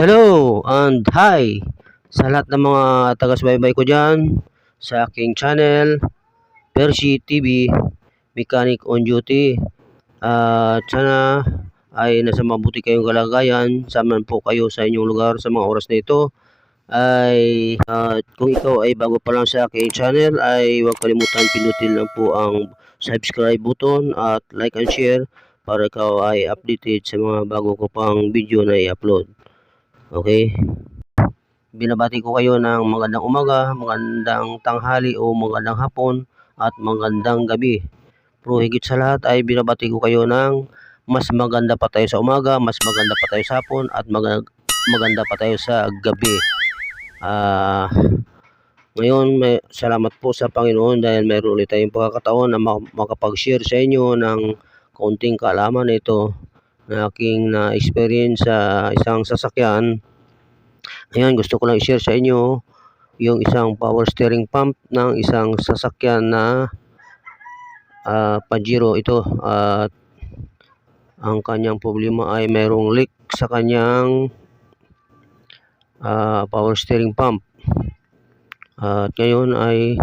Hello and hi sa lahat ng mga taga-subaybay ko dyan sa aking channel, Percy TV, Mechanic on Duty. At sana ay nasa mabuti kayong kalagayan, saan po kayo sa inyong lugar sa mga oras na ito. Kung ikaw ay bago pa lang sa aking channel, ay huwag kalimutan pinutin lang po ang subscribe button at like and share para ikaw ay updated sa mga bago ko pang video na i-upload. Okay? Binabati ko kayo ng magandang umaga, magandang tanghali o magandang hapon at magandang gabi. Pero higit sa lahat ay binabati ko kayo ng mas maganda pa tayo sa umaga, mas maganda pa tayo sa hapon at maganda pa tayo sa gabi. Ngayon, salamat po sa Panginoon dahil mayroon ulit tayong pagkakataon na makapag-share sa inyo ng kaunting kaalaman na ito na aking na-experience sa isang sasakyan. Ngayon, gusto ko lang i-share sa inyo yung isang power steering pump ng isang sasakyan na Pajero ito. At ang kanyang problema ay mayroong leak sa kanyang power steering pump. At ngayon ay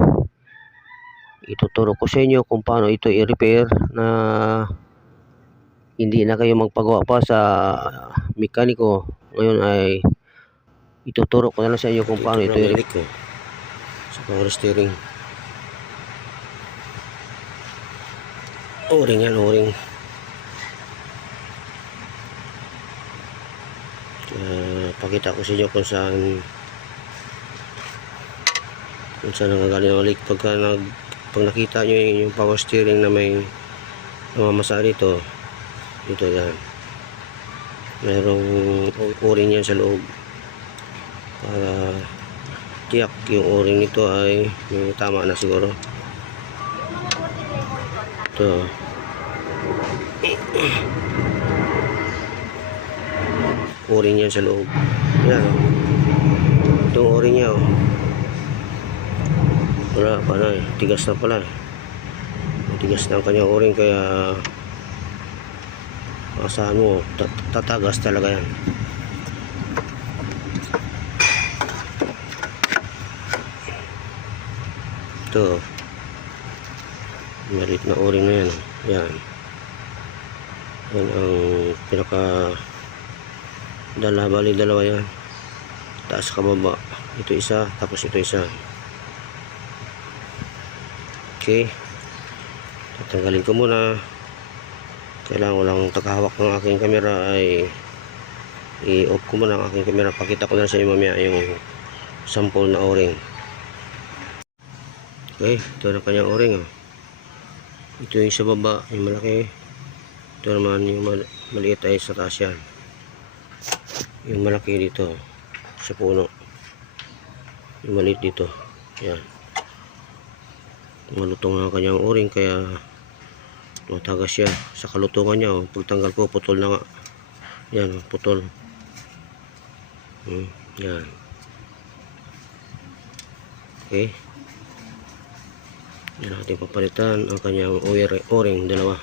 ituturo ko sa inyo kung paano ito i-repair na hindi na kayo magpagawa pa sa mekaniko. Ngayon ay ituturo ko na lang sa inyo kung paano ito i-repair sa power steering. O-ring yan, o-ring. Pakita ko sa inyo kung saan nangagaling ang leak. Pag nakita nyo yung power steering na may namamasa dito yan, mayroong o-ring yan sa loob para tiyak yung o-ring nito ay may tama na siguro. Ito o-ring yan sa loob. Yan, itong o-ring nya wala pa na tigas na pala tigas na ang kanyang o-ring, kaya asahan mo tatagas talaga yan. Ito maliit na o-ring na yan. Yan ang pinaka dalawa yan, taas kababa. Ito isa, tapos ito isa. Okay, tatanggalin ko muna. Kailangan ko lang tagahawak ng aking camera ay i-off ko muna ang aking camera. Pakita ko na sa inyo mamaya yung sample na o-ring. Okay, ito na kanyang o-ring. Ito yung sa baba, yung malaki. Ito naman yung maliit ay sa taas yan. Yung malaki dito sa puno, yung maliit dito. Yan, malutong na kanyang o-ring kaya matagas siya sa kalutungan niya. Pagtanggal ko, putol na nga. Yan, putol. Yan. Okay, yan natin papalitan ang kanyang o-ring, dalawa.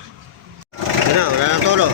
Yan na, wala nang tolo.